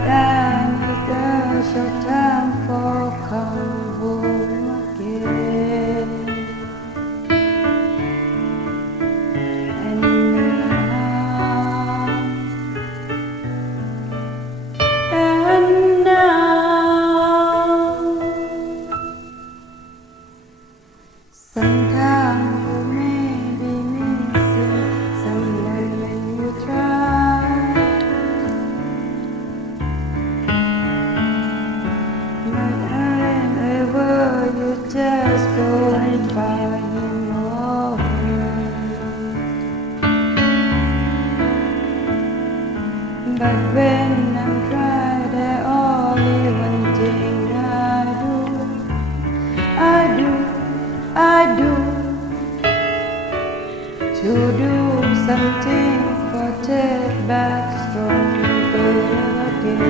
But I need a time for come home again. And now, and now, sometimes But when I'm thing I do, I do, I do, to do something for take back stronger again.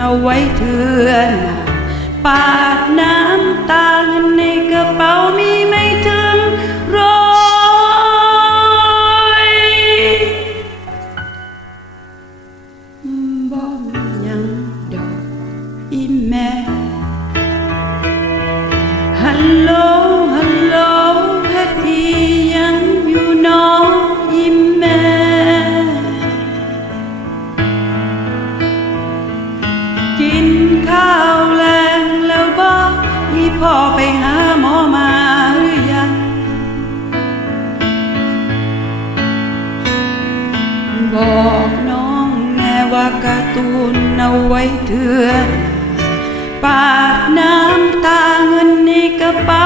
เอาไว้เถื่อนปาดน้ำตาเงินในกระเป๋ามีไม่ถึงร้อยบ่มียังดอกอีแม่ฮัลโหล พ่อไปหาหมอมาหรือยัง บอกน้องแน่ว่าการ์ตูนเอาไว้เถื่อนปาดน้ำตาเงินในกระเป๋า